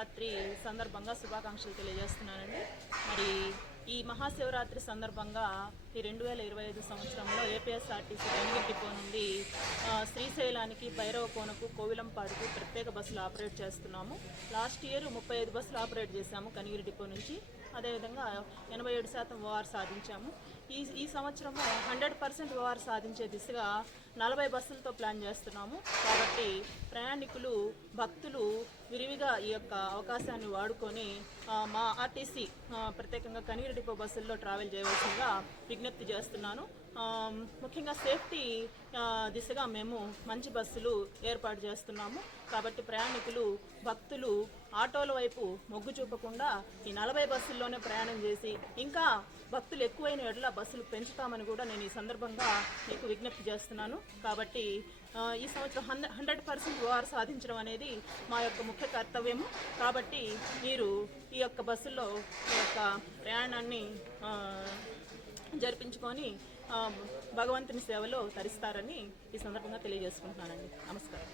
మహాశివరాత్రి సందర్భంగా శుభాకాంక్షలు తెలియజేస్తున్నానండి. మరి ఈ మహాశివరాత్రి సందర్భంగా ఈ 2025 సంవత్సరంలో ఏపీఎస్ఆర్టీసీ కనిగిరి డిపో నుండి శ్రీశైలానికి, భైరవకోనకు, కోవిలంపాడుకు ప్రత్యేక బస్సులు ఆపరేట్ చేస్తున్నాము. లాస్ట్ ఇయర్ 35 బస్సులు ఆపరేట్ చేశాము కనిగిరి డిపో నుంచి. అదేవిధంగా 87% ఓఆర్ సాధించాము. ఈ సంవత్సరము 100% ఓఆర్ సాధించే దిశగా 40 బస్సులతో ప్లాన్ చేస్తున్నాము. కాబట్టి ప్రయాణికులు, భక్తులు విరివిగా ఈ యొక్క అవకాశాన్ని వాడుకొని మా ఆర్టీసీ ప్రత్యేకంగా కనిగిరి డిపో బస్సుల్లో ట్రావెల్ చేయవలసిందిగా విజ్ఞప్తి చేస్తున్నాను. ముఖ్యంగా సేఫ్టీ దిశగా మేము మంచి బస్సులు ఏర్పాటు చేస్తున్నాము. కాబట్టి ప్రయాణికులు, భక్తులు ఆటోల వైపు మొగ్గు చూపకుండా ఈ 40 బస్సుల్లోనే ప్రయాణం చేసి, ఇంకా భక్తులు ఎక్కువైన ఎడల బస్సులు పెంచుతామని కూడా నేను ఈ సందర్భంగా మీకు విజ్ఞప్తి చేస్తున్నాను. కాబట్టి ఈ సంవత్సరం 100% ఓఆర్ సాధించడం అనేది మా యొక్క ముఖ్య కర్తవ్యము. కాబట్టి మీరు ఈ యొక్క బస్సుల్లో ఈ యొక్క ప్రయాణాన్ని జరిపించుకొని భగవంతుని సేవలో తరిస్తారని ఈ సందర్భంగా తెలియజేసుకుంటున్నానండి. నమస్కారం.